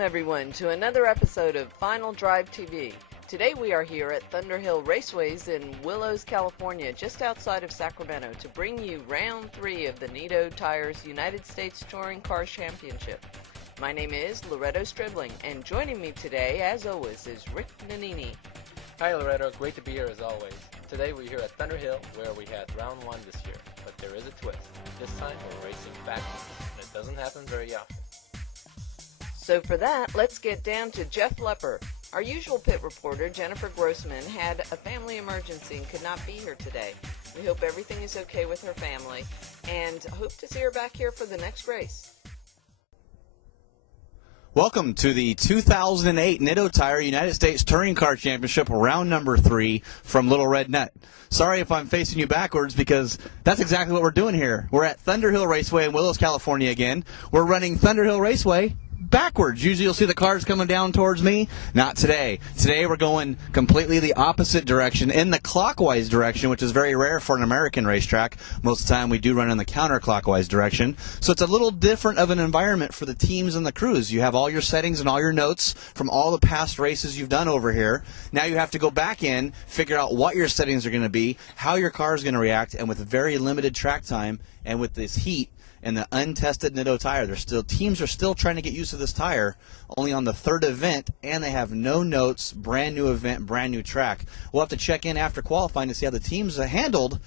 Welcome everyone to another episode of Final Drive TV. Today we are here at Thunderhill Raceways in Willows, California, just outside of Sacramento, to bring you round 3 of the Nitto Tires United States Touring Car Championship. My name is Loretto Stribling, and joining me today, as always, is Rick Nanini. Hi Loretto, great to be here as always. Today we're here at Thunderhill where we had round 1 this year, but there is a twist. This time we're racing backwards, and it doesn't happen very often. So for that, let's get down to Jeff Lepper. Our usual pit reporter, Jennifer Grossman, had a family emergency and could not be here today. We hope everything is okay with her family and hope to see her back here for the next race. Welcome to the 2008 Nitto Tire United States Touring Car Championship, round number 3 from Little Red Nut. Sorry if I'm facing you backwards because that's exactly what we're doing here. We're at Thunderhill Raceway in Willows, California again. We're running Thunderhill Raceway backwards. Usually you'll see the cars coming down towards me. Not today. Today we're going completely the opposite direction, in the clockwise direction, which is very rare for an American racetrack. Most of the time we do run in the counterclockwise direction. So it's a little different of an environment for the teams and the crews. You have all your settings and all your notes from all the past races you've done over here. Now you have to go back in, figure out what your settings are going to be, how your car is going to react, and with very limited track time and with this heat and the untested Nitto tire, teams are still trying to get used to this tire, only on the 3rd event, and they have no notes, brand new event, brand new track. We'll have to check in after qualifying to see how the teams handled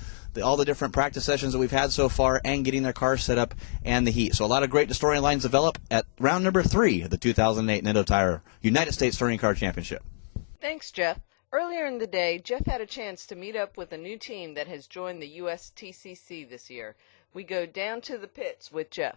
all the different practice sessions that we've had so far and getting their cars set up and the heat. So a lot of great storylines develop at round number 3 of the 2008 Nitto Tire United States Touring Car Championship. Thanks, Jeff. Earlier in the day, Jeff had a chance to meet up with a new team that has joined the USTCC this year. We go down to the pits with Jeff.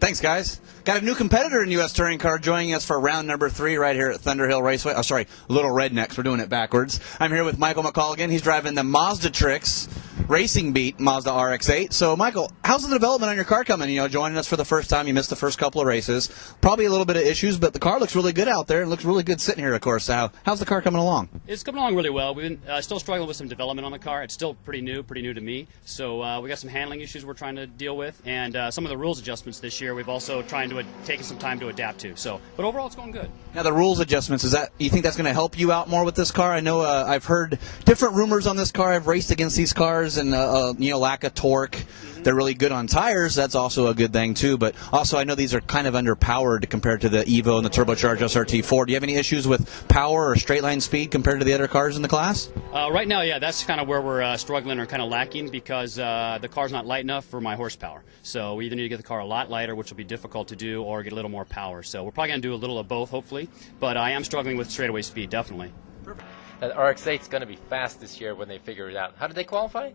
Thanks, guys. Got a new competitor in U.S. Touring Car joining us for round number 3 right here at Thunderhill Raceway. Oh, sorry, Little Rednecks. We're doing it backwards. I'm here with Michael McColligan. He's driving the Mazda Tricks Racing Beat Mazda RX-8. So, Michael, how's the development on your car coming? You know, joining us for the first time. You missed the first couple of races. Probably a little bit of issues, but the car looks really good out there and looks really good sitting here, of course. So how's the car coming along? It's coming along really well. We've been still struggling with some development on the car. It's still pretty new to me. So we got some handling issues we're trying to deal with, and some of the rules adjustments this year we've also trying to taken some time to adapt to. So, but overall it's going good. Now the rules adjustments, you think that's going to help you out more with this car? I know I've heard different rumors on this car. I've raced against these cars and lack of torque. They're really good on tires. That's also a good thing too. But also I know these are kind of underpowered compared to the Evo and the turbocharged SRT4. Do you have any issues with power or straight line speed compared to the other cars in the class? Right now, yeah, that's kind of where we're struggling or kind of lacking because the car's not light enough for my horsepower. So we either need to get the car a lot lighter, which will be difficult to do, or get a little more power. So we're probably going to do a little of both, hopefully. But I am struggling with straightaway speed, definitely. Perfect. That RX-8 is going to be fast this year when they figure it out. How did they qualify?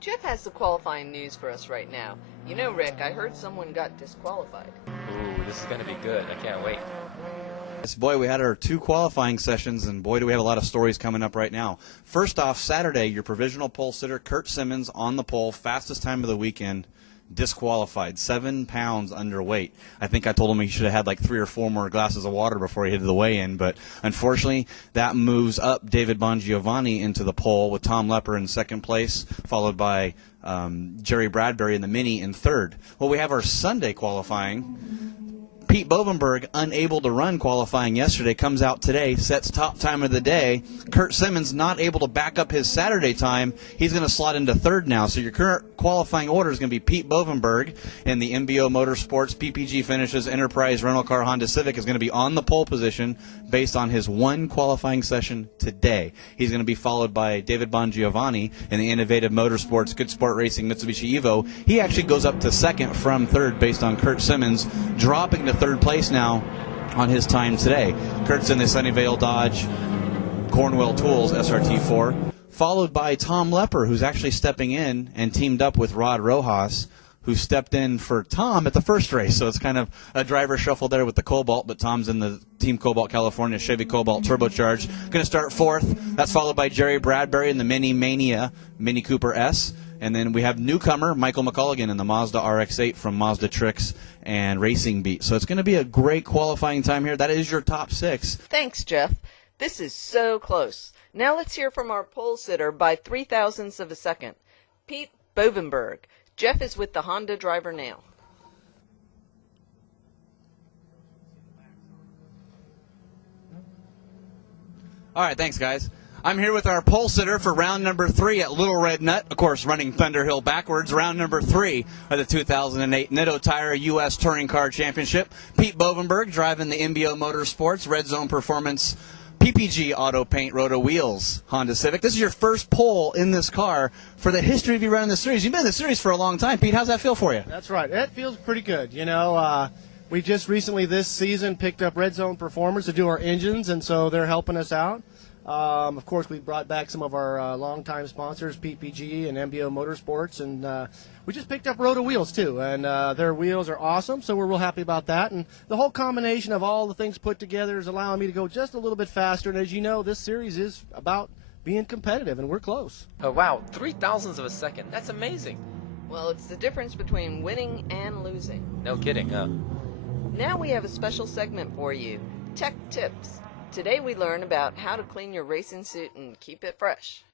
Jeff has the qualifying news for us right now. You know, Rick, I heard someone got disqualified. Ooh, this is going to be good. I can't wait. Yes, boy, we had our 2 qualifying sessions, and boy, do we have a lot of stories coming up right now. First off, Saturday, your provisional pole sitter, Kurt Simmons, on the pole, fastest time of the weekend, disqualified, 7 pounds underweight. I think I told him he should have had like 3 or 4 more glasses of water before he hit the weigh-in, but unfortunately that moves up David Bongiovanni into the pole with Tom Lepper in second place, followed by Jerry Bradbury in the Mini in third. Well, we have our Sunday qualifying. Pete Bovenberg, unable to run qualifying yesterday, comes out today, sets top time of the day. Kurt Simmons not able to back up his Saturday time. He's going to slot into third now. So your current qualifying order is going to be Pete Bovenberg in the MBO Motorsports PPG Finishes Enterprise Rental Car Honda Civic is going to be on the pole position based on his 1 qualifying session today. He's going to be followed by David Bongiovanni in the Innovative Motorsports Good Sport Racing Mitsubishi Evo. He actually goes up to second from third based on Kurt Simmons, dropping to third place now on his time today. Kurt's in the Sunnyvale Dodge Cornwell Tools SRT4, followed by Tom Lepper, who's actually stepping in and teamed up with Rod Rojas, who stepped in for Tom at the first race. So it's kind of a driver shuffle there with the Cobalt, but Tom's in the Team Cobalt California Chevy Cobalt turbocharged. Going to start fourth. That's followed by Jerry Bradbury in the Mini Mania Mini Cooper S. And then we have newcomer Michael McColligan in the Mazda RX-8 from Mazda Tricks and Racing Beat. So it's going to be a great qualifying time here. That is your top 6. Thanks, Jeff. This is so close. Now let's hear from our pole sitter by 0.003 of a second, Pete Bovenberg. Jeff is with the Honda driver now. All right, thanks, guys. I'm here with our pole sitter for round number 3 at Little Red Nut, of course, running Thunderhill backwards. Round number 3 of the 2008 Nitto Tire U.S. Touring Car Championship. Pete Bovenberg driving the MBO Motorsports RedZone Performance PPG Auto Paint Roto Wheels Honda Civic. This is your first pole in this car for the history of you running the series. You've been in the series for a long time, Pete. How's that feel for you? That's right. It feels pretty good. You know, we just recently this season picked up RedZone Performance to do our engines, and so they're helping us out. Of course, we brought back some of our longtime sponsors, PPG and MBO Motorsports, and we just picked up Roto Wheels, too, and their wheels are awesome, so we're real happy about that. And the whole combination of all the things put together is allowing me to go just a little bit faster, and as you know, this series is about being competitive, and we're close. Oh, wow, 0.003 of a second. That's amazing. Well, it's the difference between winning and losing. No kidding, huh? Now we have a special segment for you, Tech Tips. Today we learn about how to clean your racing suit and keep it fresh.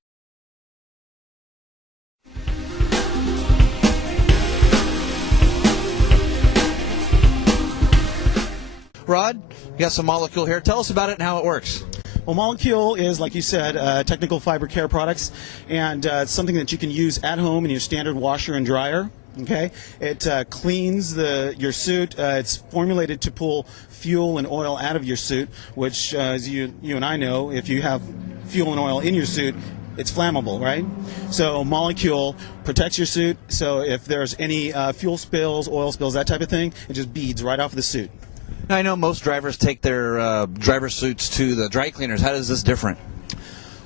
Rod, you got some Molecule here. Tell us about it and how it works. Well, Molecule is, like you said, technical fiber care products, and it's something that you can use at home in your standard washer and dryer. Okay, it cleans your suit. It's formulated to pull fuel and oil out of your suit, which, as you and I know, if you have fuel and oil in your suit, it's flammable, right? So Molecule protects your suit. So if there's any fuel spills, oil spills, that type of thing, it just beads right off of the suit. Now, I know most drivers take their driver suits to the dry cleaners. How is this different?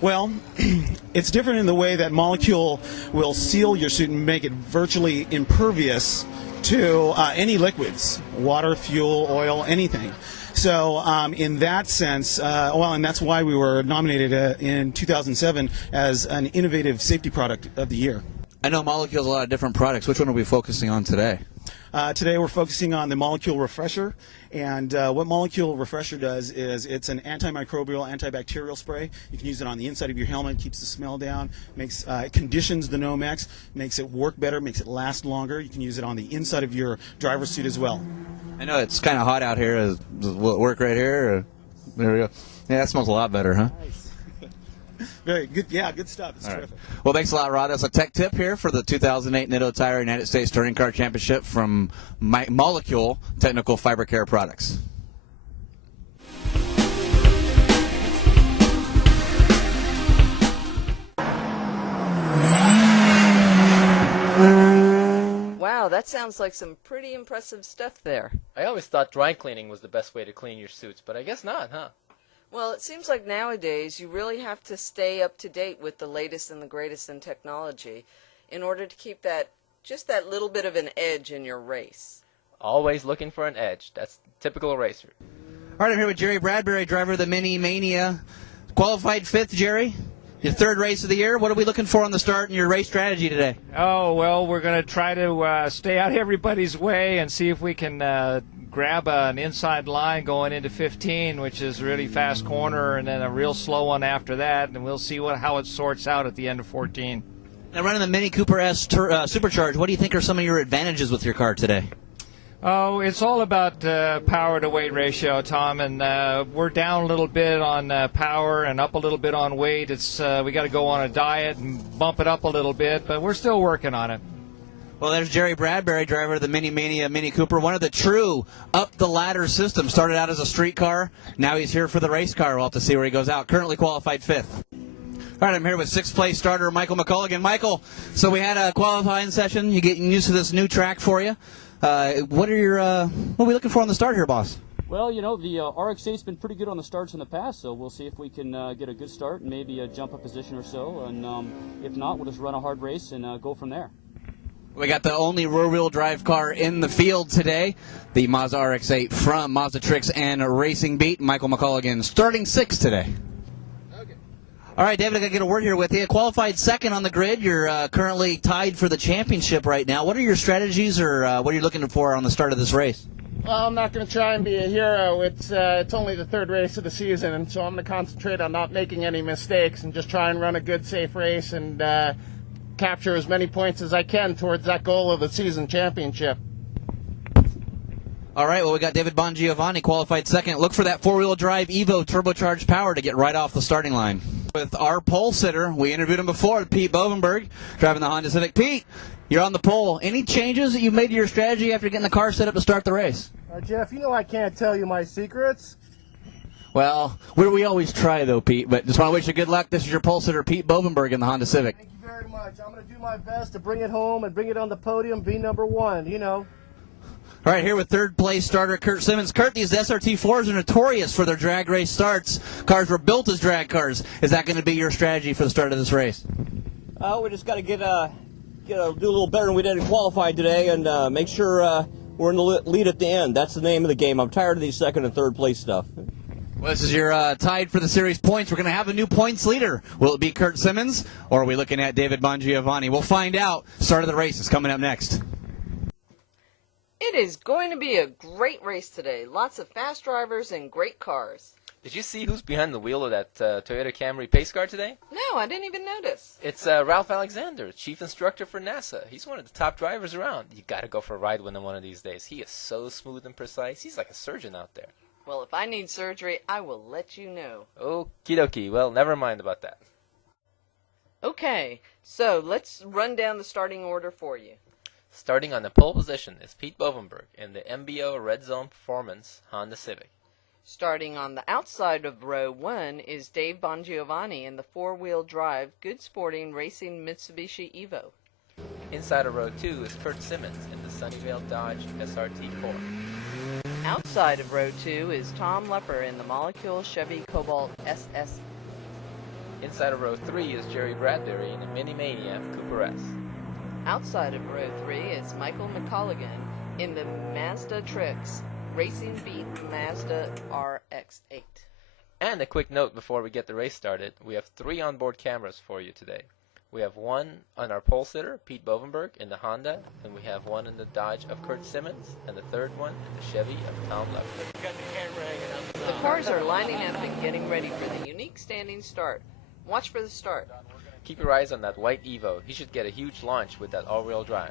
Well, it's different in the way that Molecule will seal your suit and make it virtually impervious to any liquids, water, fuel, oil, anything. So in that sense, and that's why we were nominated in 2007 as an innovative safety product of the year. I know Molecule has a lot of different products. Which one are we focusing on today? Today we're focusing on the Molecule Refresher, and what Molecule Refresher does is it's an antimicrobial, antibacterial spray. You can use it on the inside of your helmet, keeps the smell down, it conditions the Nomex, makes it work better, makes it last longer. You can use it on the inside of your driver's suit as well. I know it's kind of hot out here. Will it work right here? There we go. Yeah, that smells a lot better, huh? Nice. Very good. Yeah, good stuff. It's terrific. Right. Well, thanks a lot, Rod. That's a tech tip here for the 2008 Nitto Tire United States Touring Car Championship from Molecule Technical Fiber Care Products. Wow, that sounds like some pretty impressive stuff there. I always thought dry cleaning was the best way to clean your suits, but I guess not, huh? Well, it seems like nowadays you really have to stay up to date with the latest and the greatest in technology in order to keep just that little bit of an edge in your race. Always looking for an edge. That's typical racer. All right, I'm here with Jerry Bradbury, driver of the Mini Mania. Qualified 5th, Jerry. Your 3rd race of the year. What are we looking for on the start and your race strategy today? Oh, well, we're going to try to stay out everybody's way and see if we can grab an inside line going into 15, which is a really fast corner, and then a real slow one after that, and we'll see how it sorts out at the end of 14. Now, running the Mini Cooper S Supercharged, what do you think are some of your advantages with your car today? Oh, it's all about power to weight ratio, Tom, and we're down a little bit on power and up a little bit on weight. We got to go on a diet and bump it up a little bit, but we're still working on it. Well, there's Jerry Bradbury, driver of the Mini Mania Mini Cooper, one of the true up-the-ladder system. Started out as a street car. Now he's here for the race car. We'll have to see where he goes out. Currently qualified 5th. All right, I'm here with 6th-place starter Michael McCulligan. Michael, so we had a qualifying session. You getting used to this new track for you? What are we looking for on the start here, boss? Well, you know, the RX-8's been pretty good on the starts in the past, so we'll see if we can get a good start and maybe jump a position or so. And if not, we'll just run a hard race and go from there. We got the only rear-wheel drive car in the field today, the Mazda RX-8 from Mazda Tricks and Racing Beat. Michael McCulligan starting 6th today. Okay. All right, David, I got to get a word here with you. Qualified 2nd on the grid. You're currently tied for the championship right now. What are your strategies, or what are you looking for on the start of this race? Well, I'm not going to try and be a hero. It's only the 3rd race of the season, and so I'm going to concentrate on not making any mistakes and just try and run a good, safe race and capture as many points as I can towards that goal of the season championship. All right, well, we got David Bongiovanni qualified second. Look for that four-wheel drive Evo turbocharged power to get right off the starting line. With our pole sitter, we interviewed him before, Pete Bovenberg, driving the Honda Civic. Pete, you're on the pole. Any changes that you've made to your strategy after getting the car set up to start the race? Jeff, you know I can't tell you my secrets. Well, we always try, though, Pete, but just want to wish you good luck. This is your pole sitter, Pete Bovenberg, in the Honda Civic. Thank you very much. I'm going to do my best to bring it home and bring it on the podium, be number one, you know. All right, here with third-place starter Kurt Simmons. Kurt, these SRT4s are notorious for their drag race starts. Cars were built as drag cars. Is that going to be your strategy for the start of this race? We just got to do a little better than we did in qualifying today, and make sure we're in the lead at the end. That's the name of the game. I'm tired of these second and third place stuff. Well, this is your tied for the series points. We're going to have a new points leader. Will it be Kurt Simmons, or are we looking at David Bongiovanni? We'll find out. Start of the race is coming up next. It is going to be a great race today. Lots of fast drivers and great cars. Did you see who's behind the wheel of that Toyota Camry pace car today? No, I didn't even notice. It's Ralph Alexander, chief instructor for NASA. He's one of the top drivers around. You got to go for a ride with him one of these days. He is so smooth and precise. He's like a surgeon out there. Well, if I need surgery, I will let you know. Okie dokie. Well, never mind about that. Okay, so let's run down the starting order for you. Starting on the pole position is Pete Bovenberg in the MBO RedZone Performance Honda Civic. Starting on the outside of row 1 is Dave Bongiovanni in the four-wheel drive Good Sporting Racing Mitsubishi Evo. Inside of row 2 is Kurt Simmons in the Sunnyvale Dodge SRT4. Outside of row 2 is Tom Lepper in the Molecule Chevy Cobalt SS. Inside of row 3 is Jerry Bradbury in the Mini Maniac Cooper S. Outside of row 3 is Michael McColligan in the Mazda Trix Racing Beat Mazda RX-8. And a quick note before we get the race started, we have 3 onboard cameras for you today. We have one on our pole sitter, Pete Bovenberg, in the Honda, and we have one in the Dodge of Kurt Simmons, and the third one in the Chevy of Tom Lepper. The cars are lining up and getting ready for the unique standing start. Watch for the start. Keep your eyes on that white Evo. He should get a huge launch with that all-wheel drive.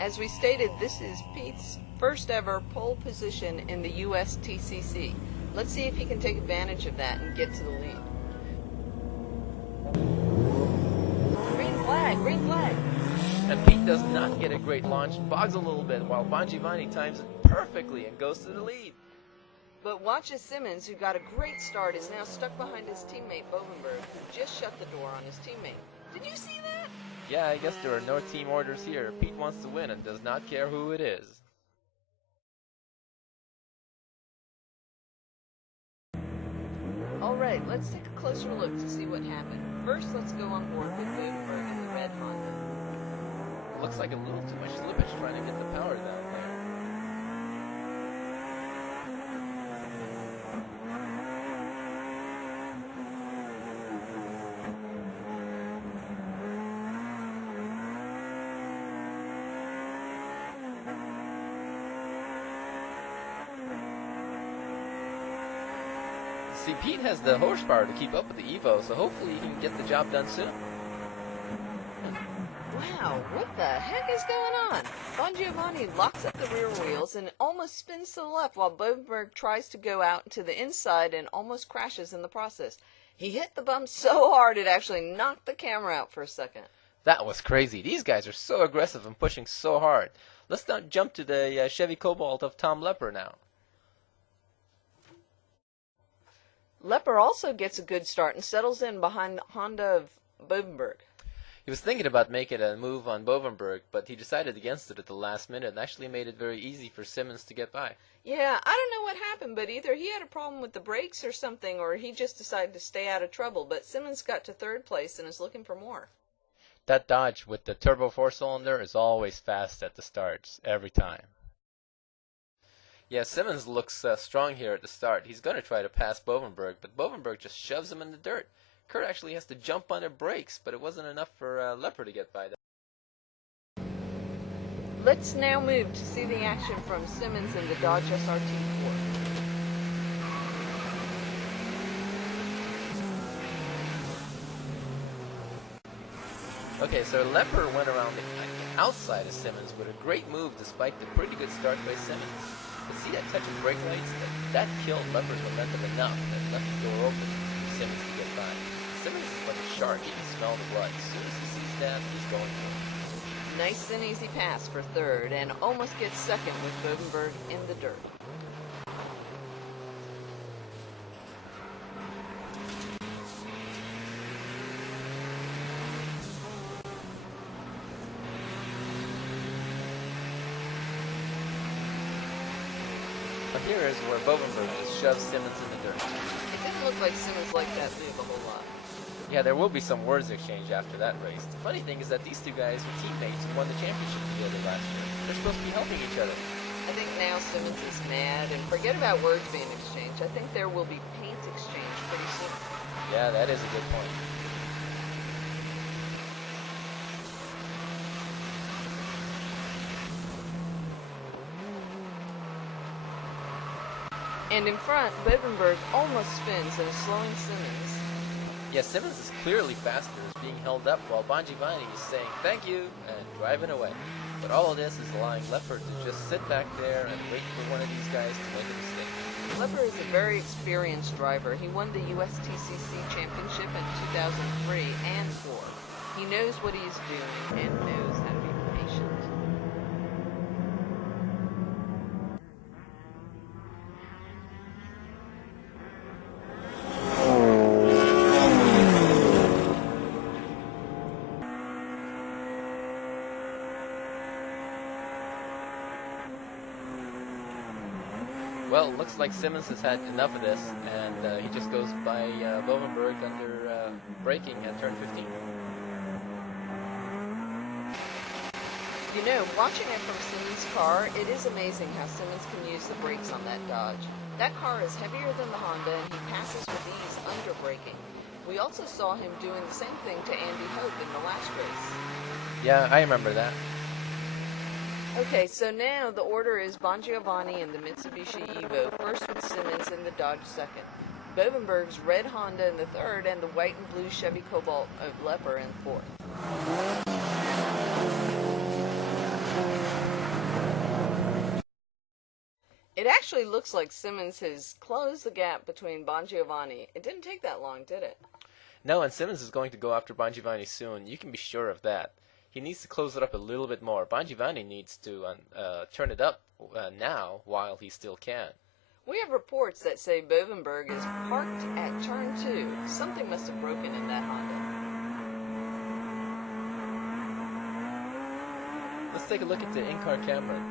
As we stated, this is Pete's first ever pole position in the USTCC. Let's see if he can take advantage of that and get to the lead. Green flag, green flag. And Pete does not get a great launch, bogs a little bit, while Bongiovanni times it perfectly and goes to the lead. But watch as Simmons, who got a great start, is now stuck behind his teammate Bovenberg, who just shut the door on his teammate. Did you see that? Yeah, I guess there are no team orders here. Pete wants to win and does not care who it is. Alright, let's take a closer look to see what happened. First, let's go on board with Bovenberg in the red Honda. Looks like a little too much slippage trying to get the power down there. See, Pete has the horsepower to keep up with the Evo, so hopefully he can get the job done soon. Wow, what the heck is going on? Bongiovanni locks up the rear wheels and almost spins to the left while Bovenberg tries to go out to the inside and almost crashes in the process. He hit the bump so hard it actually knocked the camera out for a second. That was crazy. These guys are so aggressive and pushing so hard. Let's not jump to the Chevy Cobalt of Tom Lepper now. Lepper also gets a good start and settles in behind the Honda of Bovenberg. He was thinking about making a move on Bovenberg, but he decided against it at the last minute and actually made it very easy for Simmons to get by. Yeah, I don't know what happened, but either he had a problem with the brakes or something, or he just decided to stay out of trouble, but Simmons got to third place and is looking for more. That Dodge with the turbo 4-cylinder is always fast at the starts, every time. Yeah, Simmons looks strong here at the start. He's going to try to pass Bovenberg, but Bovenberg just shoves him in the dirt. Kurt actually has to jump on the brakes, but it wasn't enough for Lepper to get by that. Let's now move to see the action from Simmons in the Dodge SRT4. Okay, so Lepper went around the outside of Simmons with a great move despite the pretty good start by Simmons. But see that touch of brake lights? That killed Leper's momentum enough that left the door open for Simmons to get by. Simmons is like a shark. He can smell the blood. As soon as he sees that, he's going for it. Nice and easy pass for third, and almost gets second with Bovenberg in the dirt. But here is where Bovenberg just shoves Simmons in the dirt. It didn't look like Simmons liked that move a whole lot. Yeah, there will be some words exchanged after that race. The funny thing is that these two guys were teammates who won the championship together last year. They're supposed to be helping each other. I think now Simmons is mad, and forget about words being exchanged. I think there will be paint exchange pretty soon. Yeah, that is a good point. And in front, Bovenberg almost spins and is slowing Simmons. Yeah, Simmons is clearly faster, is being held up while Bongiovanni is saying thank you and driving away. But all of this is allowing Leopard to just sit back there and wait for one of these guys to make a mistake. Leopard is a very experienced driver. He won the USTCC championship in 2003 and 4. He knows what he's doing and knows how to be patient. Well, looks like Simmons has had enough of this, and he just goes by Bovenberg under braking at turn 15. You know, watching it from Simmons' car, it is amazing how Simmons can use the brakes on that Dodge. That car is heavier than the Honda, and he passes with ease under braking. We also saw him doing the same thing to Andy Hope in the last race. Yeah, I remember that. Okay, so now the order is Bongiovanni in the Mitsubishi Evo, first with Simmons in the Dodge second. Bovenberg's red Honda in the third, and the white and blue Chevy Cobalt of Lepper in fourth. It actually looks like Simmons has closed the gap between Bongiovanni. It didn't take that long, did it? No, and Simmons is going to go after Bongiovanni soon. You can be sure of that. He needs to close it up a little bit more. Bongiovanni needs to turn it up now while he still can. We have reports that say Bovenberg is parked at turn 2. Something must have broken in that Honda. Let's take a look at the in-car camera.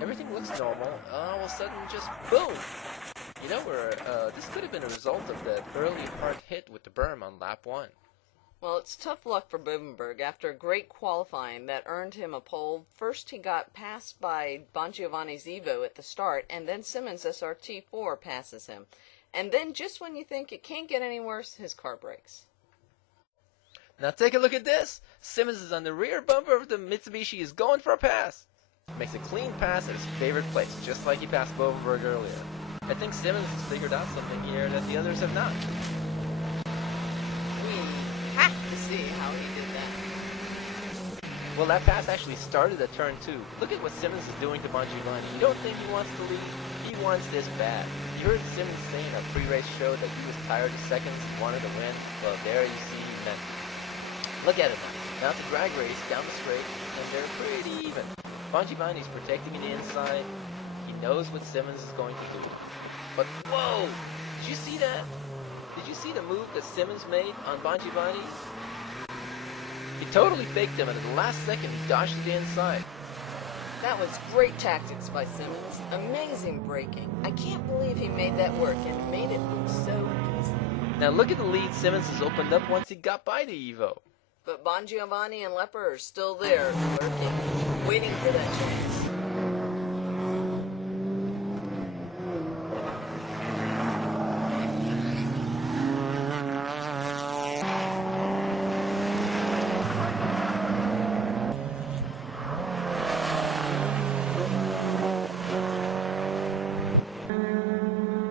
Everything looks normal. All of a sudden, just boom! You know, this could have been a result of that early hard hit with the berm on lap 1. Well, it's tough luck for Bovenberg. After great qualifying that earned him a pole, first he got passed by Bongiovanni's Evo at the start, and then Simmons' SRT4 passes him. And then just when you think it can't get any worse, his car breaks. Now take a look at this! Simmons is on the rear bumper of the Mitsubishi, is going for a pass. Makes a clean pass at his favorite place, just like he passed Bovenberg earlier. I think Simmons has figured out something here that the others have not. Have to see how he did that. Well, that pass actually started at turn 2. Look at what Simmons is doing to Bongiovanni. You don't think he wants to lead? He wants this bad. You heard Simmons say in our pre-race show that he was tired of seconds and wanted to win. Well, there you see he meant it. Look at him now. Now it's a drag race down the straight, and they're pretty even. Bongiovanni's protecting the inside. He knows what Simmons is going to do. But whoa! Did you see that? Did you see the move that Simmons made on Bongiovanni? He totally faked him, and at the last second, he dodged to the inside. That was great tactics by Simmons. Amazing braking. I can't believe he made that work and made it look so easy. Now look at the lead Simmons has opened up once he got by the Evo. But Bongiovanni and Lepper are still there, lurking, waiting for that chance.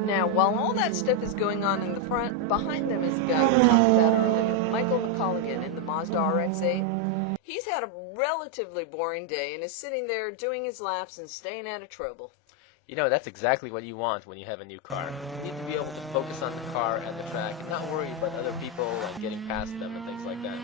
Now, while all that stuff is going on in the front, behind them is the guy we talked about earlier, Michael McColligan in the Mazda RX-8. He's had a relatively boring day and is sitting there doing his laps and staying out of trouble. You know, that's exactly what you want when you have a new car. You need to be able to focus on the car and the track and not worry about other people and getting past them and things like that.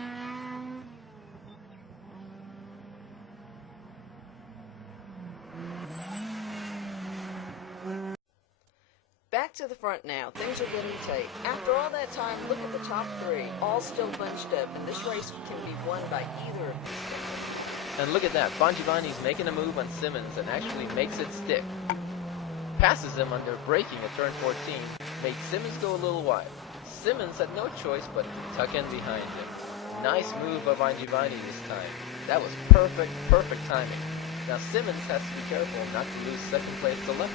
Back to the front now. Things are getting tight. After all that time, look at the top three, all still bunched up, and this race can be won by either of these. And look at that. Bongiovanni's making a move on Simmons and actually makes it stick. Passes him under braking at turn 14, made Simmons go a little wide. Simmons had no choice but to tuck in behind him. Nice move by Bongiovanni this time. That was perfect timing. Now Simmons has to be careful not to lose second place to Lepper.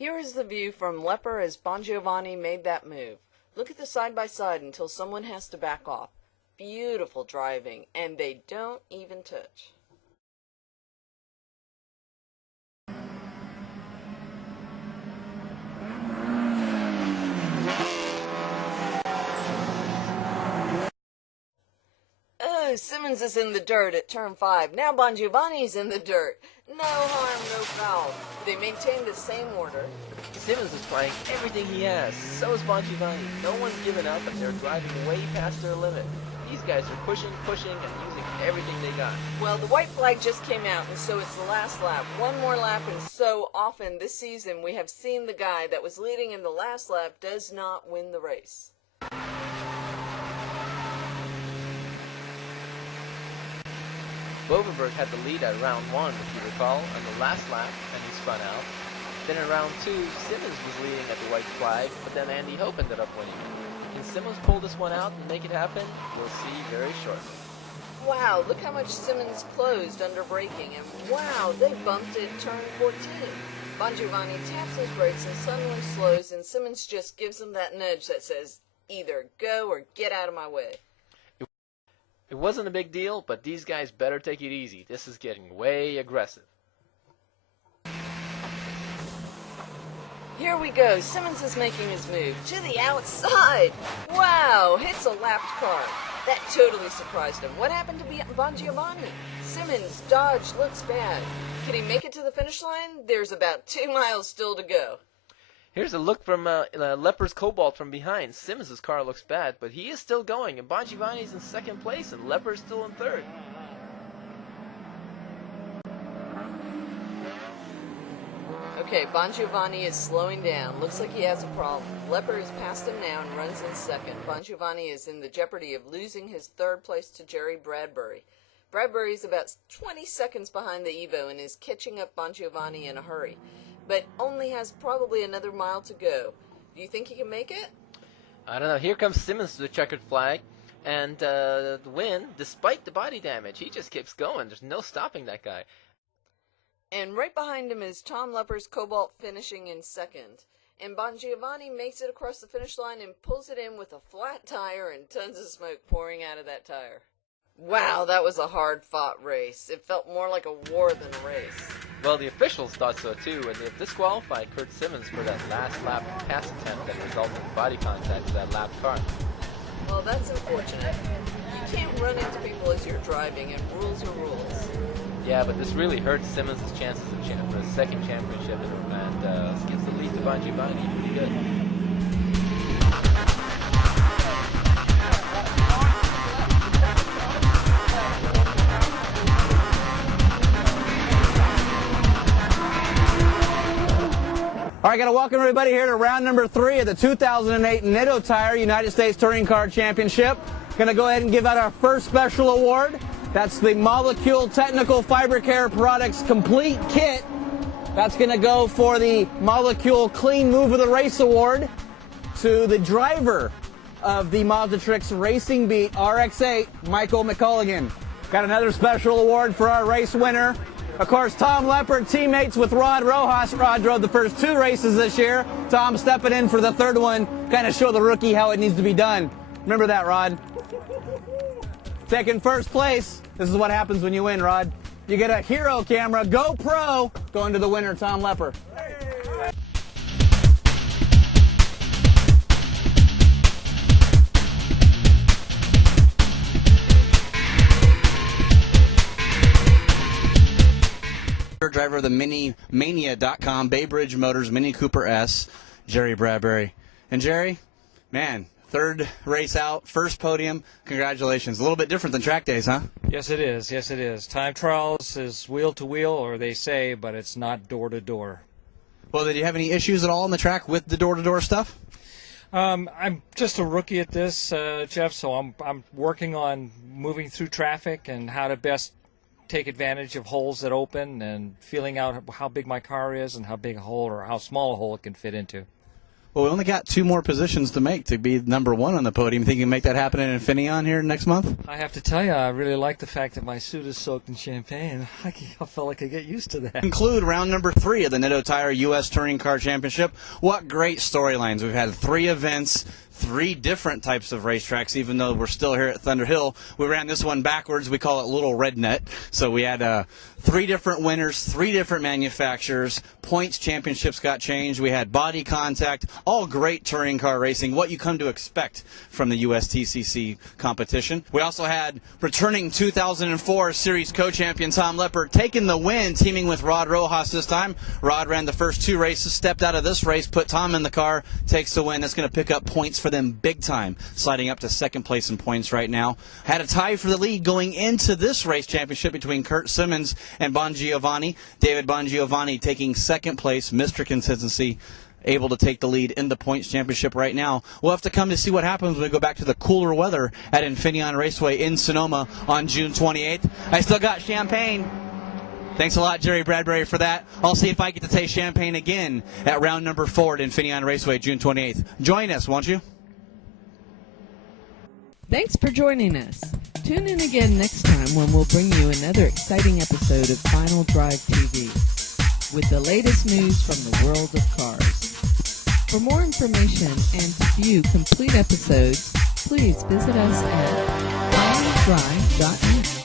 Here is the view from Lepper as Bongiovanni made that move. Look at the side-by-side until someone has to back off. Beautiful driving, and they don't even touch. Oh, Simmons is in the dirt at turn 5. Now Bongiovanni's in the dirt. No harm, no foul. They maintain the same order. Simmons is trying everything he has. So is Bongiovanni. No one's given up and they're driving way past their limit. These guys are pushing, and using everything they got. Well, the white flag just came out, and so it's the last lap. One more lap, and so often this season we have seen the guy that was leading in the last lap does not win the race. Bovenberg had the lead at round 1, if you recall, on the last lap, and he spun out. Then in round 2, Simmons was leading at the white flag, but then Andy Hope ended up winning. Can Simmons pull this one out and make it happen? We'll see very shortly. Wow, look how much Simmons closed under braking, and wow, they bumped at turn 14. Bongiovanni taps his brakes and suddenly slows, and Simmons just gives him that nudge that says, either go or get out of my way. It wasn't a big deal, but these guys better take it easy. This is getting way aggressive. Here we go. Simmons is making his move to the outside. Wow, hits a lapped car. That totally surprised him. What happened to Bongiovanni? Simmons, dodge, looks bad. Can he make it to the finish line? There's about 2 miles still to go. Here's a look from Lepper's Cobalt from behind. Simmons' car looks bad, but he is still going, and Bongiovanni's in second place, and Lepper's still in third. Okay, Bongiovanni is slowing down. Looks like he has a problem. Lepper has passed him now and runs in second. Bongiovanni is in the jeopardy of losing his third place to Jerry Bradbury. Bradbury is about 20 seconds behind the Evo and is catching up Bongiovanni in a hurry, but only has probably another mile to go. Do you think he can make it? I don't know. Here comes Simmons to the checkered flag, and the win, despite the body damage. He just keeps going. There's no stopping that guy. And right behind him is Tom Lepper's Cobalt finishing in second. And Bongiovanni makes it across the finish line and pulls it in with a flat tire and tons of smoke pouring out of that tire. Wow, that was a hard-fought race. It felt more like a war than a race. Well, the officials thought so too, and they've disqualified Kurt Simmons for that last lap pass attempt that resulted in body contact with that lapped car. Well, that's unfortunate. You can't run into people as you're driving, and rules are rules. Yeah, but this really hurts Simmons' chances of for a second championship, and gives the lead to Bongiovanni. Pretty good. All right, got to welcome everybody here to round number 3 of the 2008 Nitto Tire United States Touring Car Championship. Going to go ahead and give out our first special award. That's the Molecule Technical Fiber Care Products Complete Kit. That's going to go for the Molecule Clean Move of the Race Award to the driver of the Mazda-Trix Racing Beat RX-8, Michael McCulligan. Got another special award for our race winner, Of course, Tom Leppert, teammates with Rod Rojas. Rod drove the first 2 races this year. Tom stepping in for the 3rd one, kind of show the rookie how it needs to be done. Remember that, Rod? Taking first place. This is what happens when you win, Rod. You get a hero camera, GoPro, going to the winner, Tom Leppert. Driver of the MiniMania.com, Bay Bridge Motors Mini Cooper S, Jerry Bradbury. And Jerry, man, 3rd race out, 1st podium. Congratulations. A little bit different than track days, huh? Yes, it is. Yes, it is. Time trials is wheel to wheel, or they say, but it's not door to door. Well, did you have any issues at all on the track with the door-to-door stuff? I'm just a rookie at this, Jeff, so I'm working on moving through traffic and how to best take advantage of holes that open and feeling out how big my car is and how big a hole or how small a hole it can fit into. Well, we only got 2 more positions to make to be number 1 on the podium. Think you can make that happen in Infineon here next month? I have to tell you, I really like the fact that my suit is soaked in champagne. I felt like I get used to that. Conclude round number 3 of the Nitto Tire U.S. Touring Car Championship. What great storylines. We've had 3 events, 3 different types of racetracks, even though we're still here at Thunderhill. We ran this one backwards. We call it Little Red Net. So we had 3 different winners, 3 different manufacturers. Points championships got changed. We had body contact, all great touring car racing, what you come to expect from the USTCC competition. We also had returning 2004 Series co-champion Tom Leppert taking the win, teaming with Rod Rojas this time. Rod ran the first 2 races, stepped out of this race, put Tom in the car, takes the win. That's going to pick up points for them big time, sliding up to 2nd place in points right now. Had a tie for the lead going into this race championship between Kurt Simmons and Bongiovanni. David Bongiovanni taking 2nd place, Mr. Consistency, able to take the lead in the points championship right now. We'll have to come to see what happens when we go back to the cooler weather at Infineon Raceway in Sonoma on June 28th. I still got champagne. Thanks a lot, Jerry Bradbury, for that. I'll see if I get to taste champagne again at round number 4 at Infineon Raceway, June 28th. Join us, won't you? Thanks for joining us. Tune in again next time when we'll bring you another exciting episode of Final Drive TV with the latest news from the world of cars. For more information and to view complete episodes, please visit us at finaldrive.net.